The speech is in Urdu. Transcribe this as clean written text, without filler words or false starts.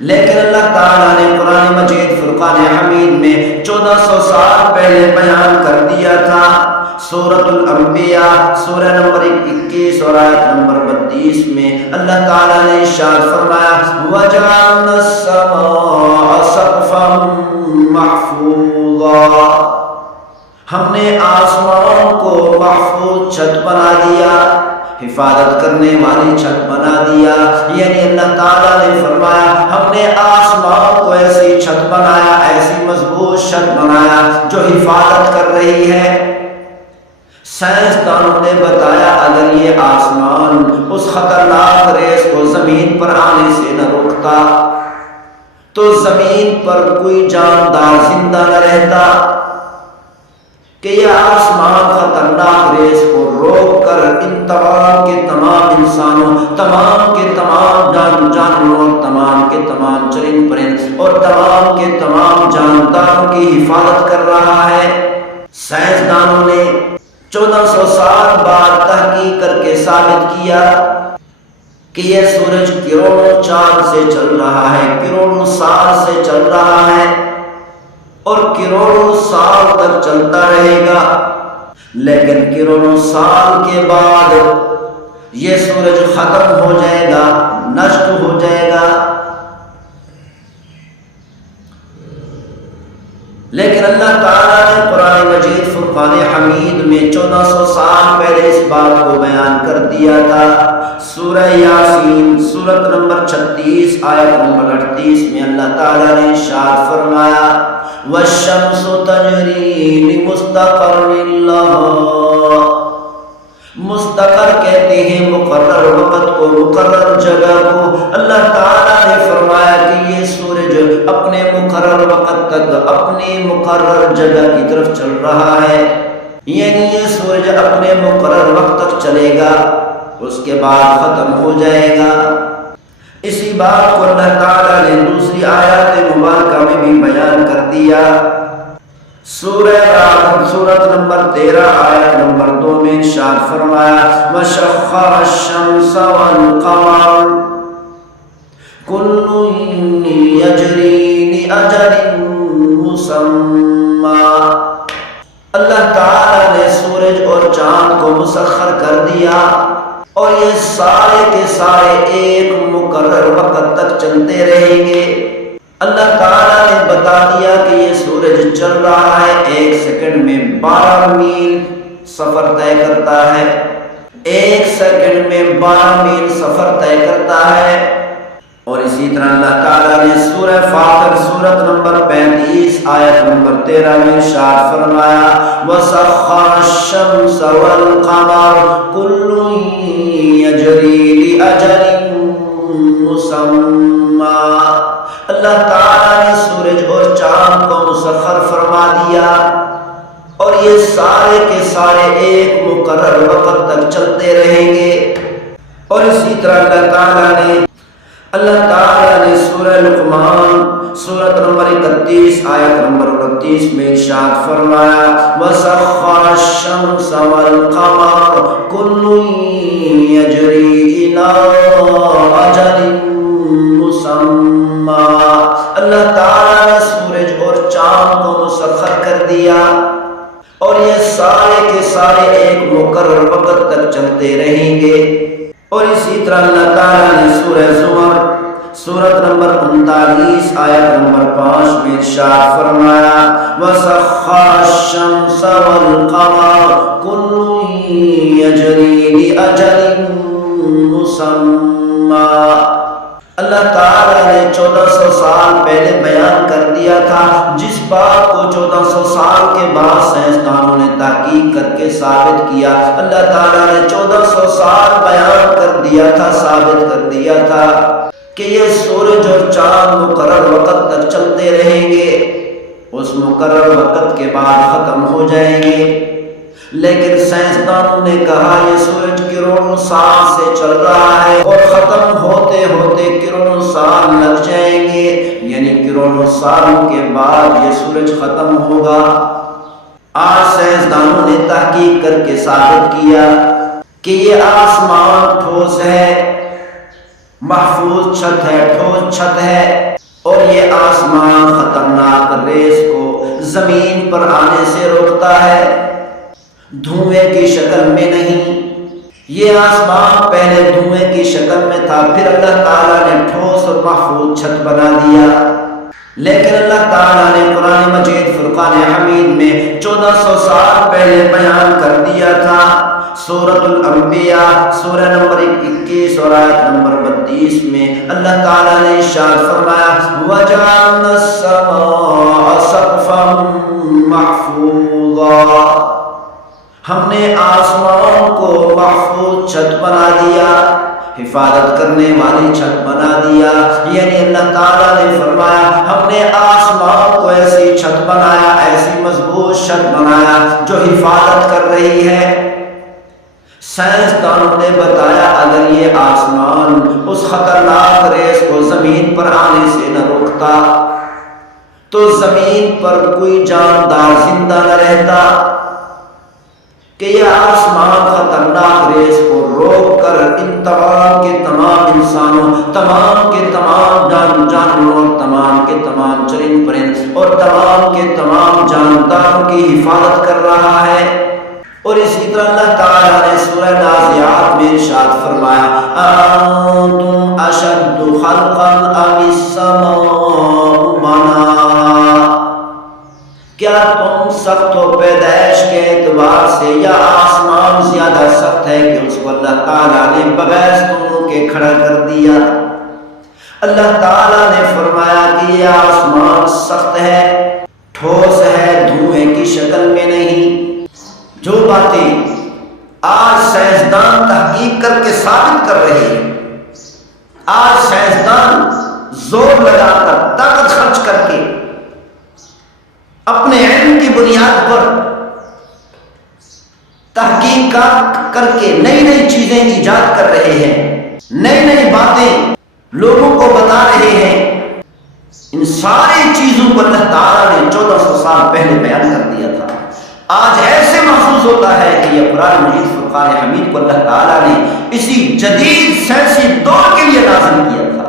لیکن اللہ تعالیٰ نے قرآن مجید فرقان حمید میں 1400 سال پہلے بیان کر دیا تھا۔ سورۃ الانبیاء سورہ نمبر 21 اور آیت نمبر 32 میں اللہ تعالیٰ نے ارشاد فرمایا وَجَعَلْنَا السَّمَاءَ سَقْفًا مَحْفُوظًا، ہم نے آسمان کو محفوظ چھت بنا دیا، حفاظت کرنے والی چھت بنا دیا۔ یعنی اللہ تعالیٰ نے فرمایا ہم نے آسمان کو ایسی چھت بنایا، ایسی مضبوط چھت بنایا جو حفاظت کر رہی ہے۔ سائنسدانوں نے بتایا اگر یہ آسمان اس خطرناک ریس کو زمین پر آنے سے نہ روکتا تو زمین پر کوئی جاندار زندہ نہ رہتا، کہ یہ آسمان خطرناک ریس کو روک کر ان تمام کے تمام انسانوں، تمام کے تمام جانوروں، تمام کے تمام چرند پرند اور تمام کے تمام جانداروں کی حفاظت کر رہا ہے۔ سائنسدانوں نے 1400 سال بعد تحقیق کر کے ثابت کیا کہ یہ سورج کروڑوں چاند سے چل رہا ہے، کروڑوں سال سے چل رہا ہے اور کروڑوں سال تک چلتا رہے گا، لیکن کروڑوں سال کے بعد یہ سورج ختم ہو جائے گا، نشٹ ہو جائے گا۔ لیکن اللہ تعالیٰ نے قرآن مجید فرقان حمید میں 1400 سال پہلے اس بات کو بیان کر دیا تھا۔ سورہ یاسین سورت نمبر 36 آیت نمبر 38 میں اللہ تعالیٰ نے ارشاد فرمایا وَالشَّمْسُ تَجْرِي لِمُسْتَقَرٍّ لَهَا، مستقر کہتے ہیں مقرر وقت کو، مقرر جگہ کو۔ اللہ تعالیٰ نے فرمایا کہ یہ سورج اپنے مقرر وقت تک اپنی مقرر جگہ کی طرف چل رہا ہے، یعنی یہ سورج اپنے مقرر وقت تک چلے گا، اس کے بعد ختم ہو جائے گا۔ اسی بات کو اللہ تعالیٰ نے دوسری آیات مبارکہ میں بھی بیان کر دیا۔ سورہ رعد سورت نمبر 13 آیت نمبر 2 میں ارشاد فرمایا وَسَخَّرَ الشَّمْسَ وَالْقَمَرَ كُلٌّ يَجْرِي لِأَجَلٍ مُّسَمًّى، اللہ تعالیٰ نے سورج اور چاند کو مسخر کر دیا اور یہ سارے کے سارے ایک مقرر وقت تک چلتے رہیں گے۔ اللہ تعالیٰ نے بتا دیا کہ یہ سورج چل رہا ہے، 1 سیکنڈ میں 12 میل سفر طے کرتا ہے، 1 سیکنڈ میں 12 میل سفر طے کرتا ہے۔ اور اسی طرح اللہ تعالیٰ نے سورہ فاطر سورت نمبر 35 آیت نمبر 13 میں ارشاد فرمایا وَسَخَّرَ الشَّمْسَ وَالْقَمَرَ كُلٌّ يَجْرِي لِأَجَلٍ مُّسَمًّى، اللہ تعالیٰ نے سورج اور چاند کو مسخر فرما دیا اور یہ سارے کے سارے ایک مقرر وقت تک چلتے رہیں گے۔ اور اسی طرح اللہ تعالیٰ نے سورہ لقمان سورت نمبر 31 آیت نمبر 29 میں ارشاد فرمایا وَسَخَّرَ الشَّمْسَ وَالْقَمَرَ كُلٌّ يَجْرِي إِلَىٰ أَجَلٍ مُّسَمًّى، اللہ تعالیٰ نے سورج اور چاند کو مسخر کر دیا اور یہ سارے کے سارے ایک مقرر وقت تک چلتے رہیں گے۔ اور اسی طرح اللہ تعالیٰ نے سورہ زمر سورت نمبر 39 آیت نمبر 5 میں ارشاد فرمایا وَسَخَّرَ الشَّمْسَ وَالْقَمَرَ كُلٌّ يَجْرِي لِأَجَلٍ مُّسَمًّى، اللہ تعالیٰ نے 1400 سال پہلے بیان کر دیا تھا، جس بات کو 1400 سال کے بعد سائنسدانوں نے تحقیق کر کے ثابت کیا۔ اللہ تعالیٰ نے 1400 سال بیان کر دیا تھا، ثابت کر دیا تھا کہ یہ سورج اور چاند مقرر وقت تک چلتے رہیں گے، اس مقرر وقت کے بعد ختم ہو جائیں گے۔ لیکن سائنسدانوں نے کہا یہ سورج کروڑوں سال سے چل رہا ہے اور ختم ہوتے ہوتے کروڑوں سال لگ جائیں گے، یعنی کروڑوں سالوں کے بعد یہ سورج ختم ہوگا۔ آج سائنسدانوں نے تحقیق کر کے ثابت کیا کہ یہ آسمان ٹھوس ہے، محفوظ چھت ہے، ٹھوس چھت ہے، اور یہ آسمان خطرناک ریز کو زمین پر آنے سے روکتا ہے، دھوئیں کی شکل میں نہیں۔ یہ آسمان پہلے دھوئیں کی شکل میں تھا، پھر اللہ تعالیٰ نے ٹھوس اور محفوظ چھت بنا دیا۔ لیکن اللہ تعالیٰ نے قرآن مجید فرقان حمید میں 1400 سال پہلے بیان کر دیا تھا۔ سورۃ الانبیاء سورہ نمبر 21 اور آیت نمبر 32 میں اللہ تعالیٰ نے ارشاد فرمایا وَجَعَلْنَا السَّمَاءَ سَقْفًا مَحْفُوظًا، ہم نے آسمان کو محفوظ چھت بنا دیا، حفاظت کرنے والی چھت بنا دیا۔ یعنی اللہ تعالیٰ نے فرمایا ہم نے آسمان کو ایسی چھت بنایا، ایسی مضبوط چھت بنایا جو حفاظت کر رہی ہے۔ سائنسدانوں نے بتایا اگر یہ آسمان اس خطرناک ریز کو زمین پر آنے سے نہ روکتا تو زمین پر کوئی جاندار زندہ نہ رہتا، کہ یہ آسمان خطرناک ریز کو روک کر ان تمام کے تمام انسانوں، تمام کے تمام جانوروں، تمام کے تمام چرند پرند اور تمام کے تمام جانداروں کی حفاظت کر رہا ہے۔ اور اسی طرح اللہ تعالیٰ نے سورہ نازعات میں ارشاد فرمایا انتم اشد خلقا ام السماء بناها، کیا تم سخت و پیدائش کے اعتبار سے یا آسمان زیادہ سخت ہے کہ اس کو اللہ تعالیٰ نے بغیر ستونوں کے کھڑا کر دیا۔ اللہ تعالیٰ نے فرمایا کہ یہ آسمان سخت ہے، ٹھوس ہے، دھوئیں کی شکل میں نہیں۔ جو باتیں آج سائنسدان تحقیق کر کے ثابت کر رہے ہیں، آج سائنسدان زور لگا کر، طاقت خرچ کر کے، اپنے علم کی بنیاد پر تحقیقات کر کے نئی نئی چیزیں ایجاد کر رہے ہیں، نئی نئی باتیں لوگوں کو بتا رہے ہیں، ان ساری چیزوں کو اللہ تعالیٰ نے 1400 سال پہلے بیان کر دیا تھا۔ آج ایسے محسوس ہوتا ہے کہ یہ قرآن مجید فرقان حمید کو اللہ تعالیٰ نے اسی جدید سائنسی دور کے لیے نازل کیا تھا۔